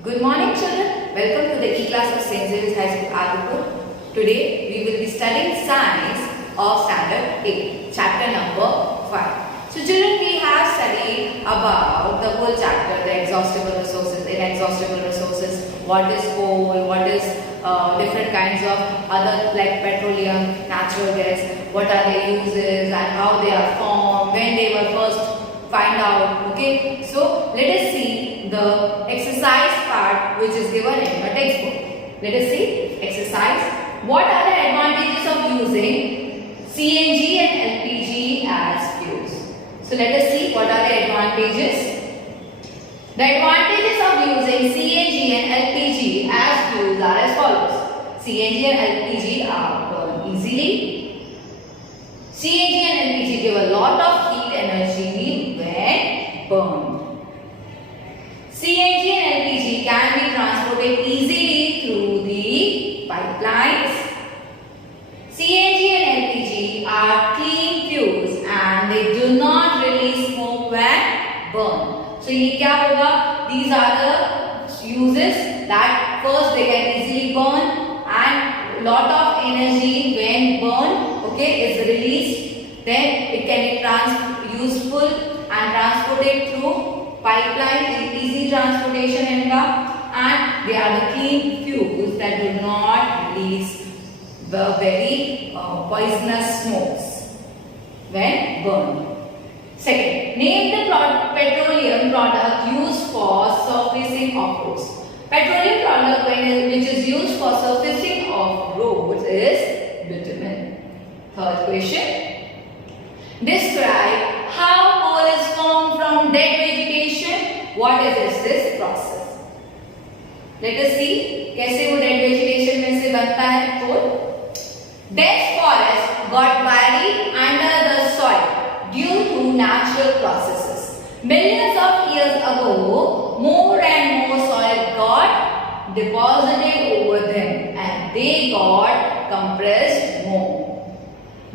Good morning, children. Welcome to the E-class of St. Xavier's High School, Adipur. Today, we will be studying Science of Standard 8, chapter number 5. So, children, we have studied about the whole chapter, the exhaustible resources, inexhaustible resources, what is coal, what is different kinds of other like petroleum, natural gas, what are their uses and how they are formed, when they were first find out. Okay, so let us see the exercise part which is given in a textbook. Let us see exercise. What are the advantages of using CNG and LPG as fuels? So let us see what are the advantages. The advantages of using CNG and LPG as fuels are as follows. CNG and LPG are burned easily. CNG and LPG give a lot of heat energy when burned. CNG and LPG can be transported easily through the pipelines. CNG and LPG are clean fuels and they do not release smoke when burned. So ये क्या होगा? These are the uses that first they can easily burn and lot of energy when burned, okay, is released. Then it can be useful and transported through pipeline, easy transportation and they are the clean fuels that do not release the very poisonous smokes when burned. Second, name the petroleum product used for surfacing of roads. Petroleum product which is used for surfacing of roads is bitumen. Third question. Describe how coal is formed from dead vegetation. What is this process? Let us see कैसे वो dead vegetation में से बनता है coal. Dense forest got buried under the soil due to natural processes. Millions of years ago, more and more soil got deposited over them and they got compressed more.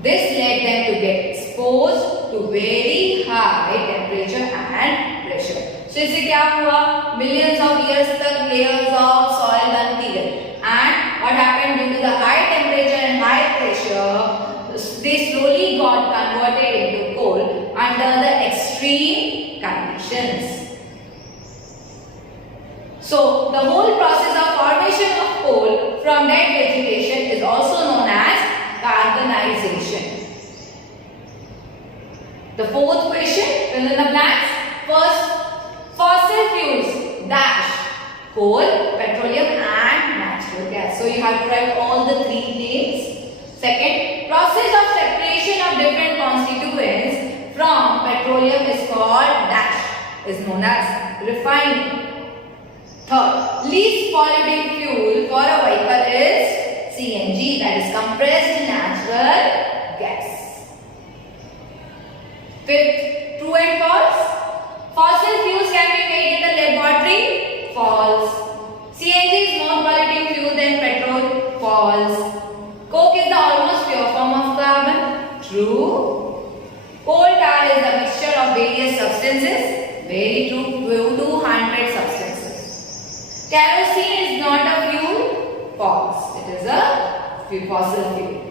This led them to get exposed to very high temperature and pressure. So इससे क्या हुआ? Millions of years तक layers of soil बनती गई. And what happened due to the high temperature and high pressure, they slowly got converted into coal under the extreme conditions. So the whole process of formation of coal from dead vegetation is also known as carbonization. The fourth question, fill in the blanks. First, fossil fuels dash coal, petroleum and natural gas. So you have to write all the three names. Second, process of separation of different constituents from petroleum is called dash, is known as refining. Third, least polluting fuel for a vehicle is CNG, that is compressed natural gas. Fifth, true and false. Fossil fuels can be made in the laboratory. False. CNG is more polluting fuel than petrol. False. Coke is the almost pure form of carbon. True. Coal tar is a mixture of various substances. Very true. 200 substances. Kerosene is not a fuel. False. It is a fossil fuel.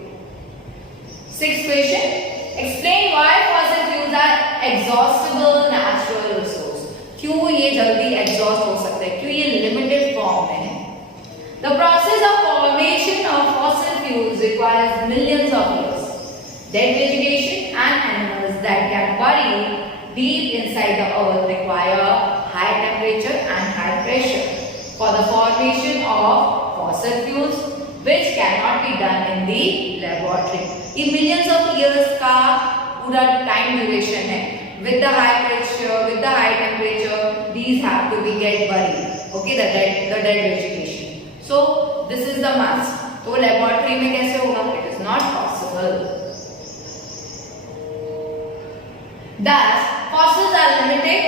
Sixth question. Explain why fossil fuels are exhaustible natural resource. क्यों ये जल्दी exhaust हो सकते हैं? क्यों ये limited form में है? The process of formation of fossil fuels requires millions of years. Dead vegetation and animals that can bury deep inside the earth require high temperature and high pressure for the formation of fossil fuels, which cannot be done in the laboratory. ये millions of years का पूरा time duration है. With the high pressure, with the high temperature, these have to be get buried. Okay, the dead vegetation. So this is the must. तो laboratory में कैसे होगा? It is not possible. Thus, fossils are limited.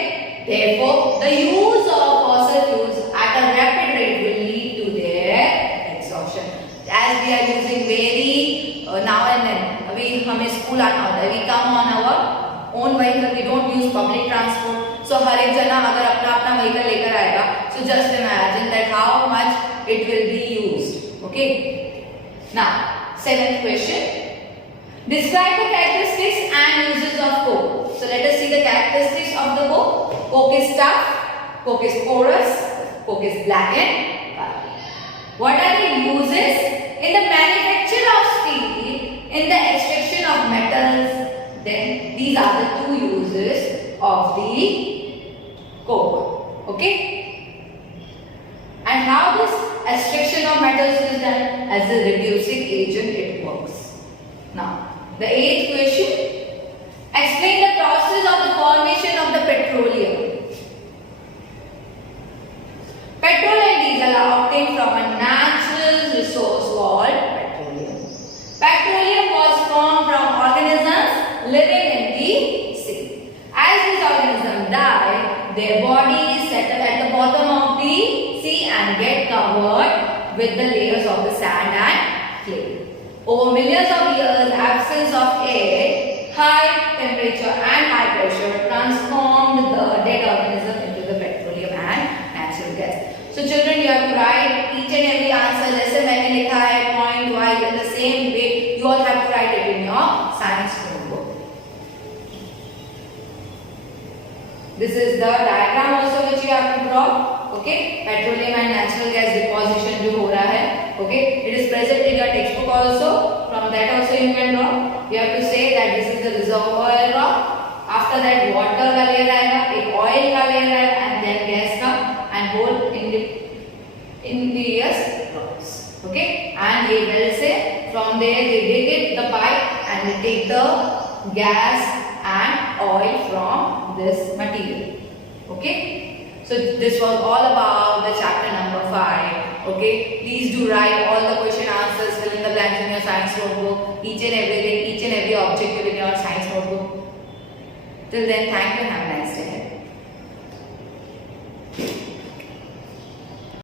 Therefore, the use of fossil fuels at a rapid rate will lead to their exhaustion. As we are using very now and then, अभी हमें school आना होता है. We come on our own vehicle. We don't use public transport. So हर एक जना अगर अपना अपना vehicle लेकर आएगा, so So just imagine that how much it will be used. Okay. Now, seventh question. Describe the characteristics and uses of coke. So let us see the characteristics of the coke. Coke is tough, coke is porous, coke is black and white. What are the uses? In the manufacture of steel, in the extraction of metals, then these are the two uses of the coke. Okay? And how this extraction of metals is done? As a reducing agent it works. Now, the eighth question. Explain the process of the formation of the petroleum. Petrol and diesel are obtained from a natural resource called petroleum. Petroleum was formed from organisms living in the sea. As these organisms die, their bodies settle at the bottom of the sea and get covered with the layers of the sand and clay. Over millions of years, absence of air, high temperature and high pressure transformed the dead organism into the petroleum and natural gas. So children, you have to write each and every answer जैसे मैंने लिखा है point wise in the same way. You all have to write it in your science notebook. This is the diagram also which you have to draw. Okay, petroleum and natural gas deposition जो हो रहा है. Okay, it is present in your textbook also. From that also you can draw. You have to say that this is the reservoir rock. After that water का layer आएगा, एक oil का layer आएगा, and then gas का, and whole interior rocks. Okay, and ये well से from there they dig it the pipe and they take the gas and oil from this material. Okay. So this was all about the chapter number 5. Okay, please do write all the question answers, fill in the blanks in your science notebook, each and everything, each and every objective in your science notebook. Till then, thank you and have a nice day.